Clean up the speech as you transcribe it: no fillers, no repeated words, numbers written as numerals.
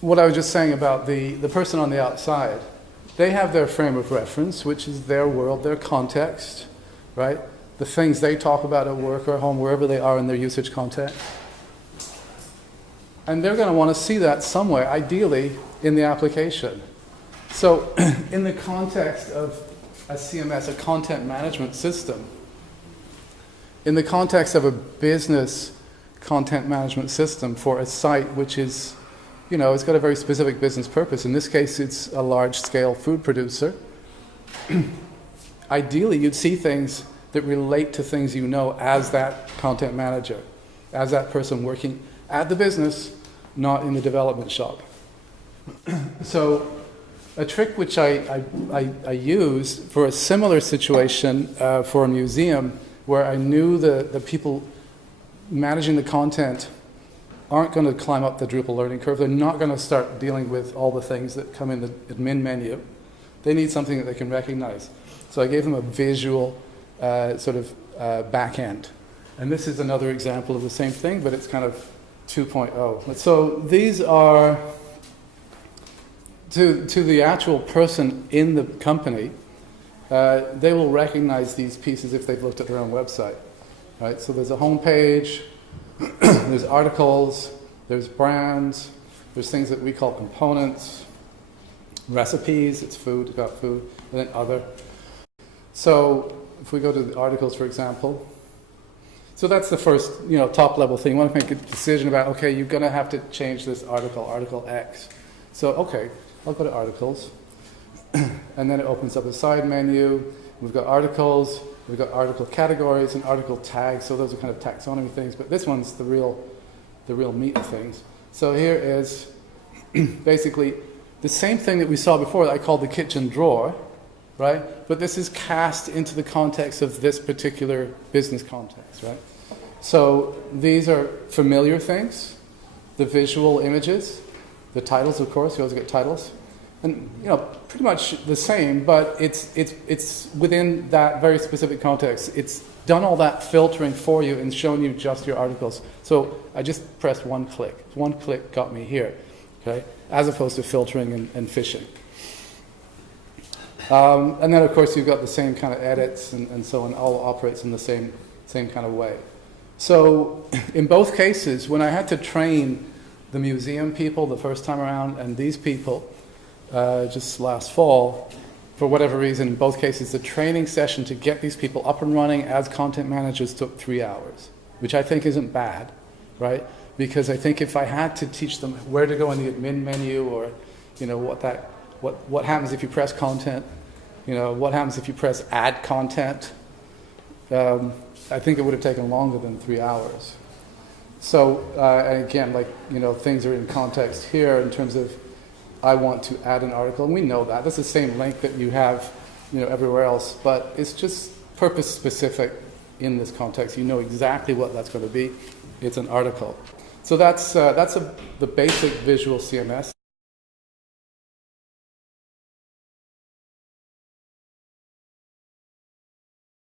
what I was just saying about the person on the outside, they have their frame of reference, which is their world, their context, right? The things they talk about at work or at home, wherever they are in their usage context. And they're going to want to see that somewhere, ideally in the application. So in the context of a CMS, a content management system, in the context of a business content management system for a site which is, it's got a very specific business purpose. In this case, it's a large-scale food producer. Ideally, you'd see things that relate to things you know as that content manager, as that person working at the business, not in the development shop. So a trick which I used for a similar situation for a museum where I knew the people managing the content aren't going to climb up the Drupal learning curve. They're not going to start dealing with all the things that come in the admin menu. They need something that they can recognize. So I gave them a visual back end. And this is another example of the same thing, but it's kind of 2.0. So these are, to the actual person in the company, they will recognize these pieces if they've looked at their own website. Right? So there's a home page, there's articles, there's brands, there's things that we call components, recipes, it's food, it's got food, and then other. So if we go to the articles, for example, so that's the first, top level thing. You want to make a decision about, okay, you're going to have to change this article X. So, okay, I'll go to articles, and then it opens up a side menu. We've got articles, we've got article categories and article tags, so those are kind of taxonomy things, but this one's the real meat of things. So here is basically the same thing that we saw before that I called the kitchen drawer, right? But this is cast into the context of this particular business context, right? So these are familiar things, the visual images, the titles, of course, you always get titles. And pretty much the same, but it's within that very specific context. It's done all that filtering for you and shown you just your articles. So I just pressed one click. One click got me here, okay? As opposed to filtering and fishing. And then of course you've got the same kind of edits and so on. All operates in the same kind of way. So in both cases, when I had to train the museum people the first time around and these people, just last fall, for whatever reason, in both cases, the training session to get these people up and running as content managers took 3 hours, which I think isn't bad, right? Because I think if I had to teach them where to go in the admin menu, or what happens if you press content, what happens if you press add content, I think it would have taken longer than 3 hours. So again, things are in context here in terms of I want to add an article, and we know that. That's the same link that you have, everywhere else, but it's just purpose specific in this context. You know exactly what that's going to be. It's an article. So that's the basic visual CMS.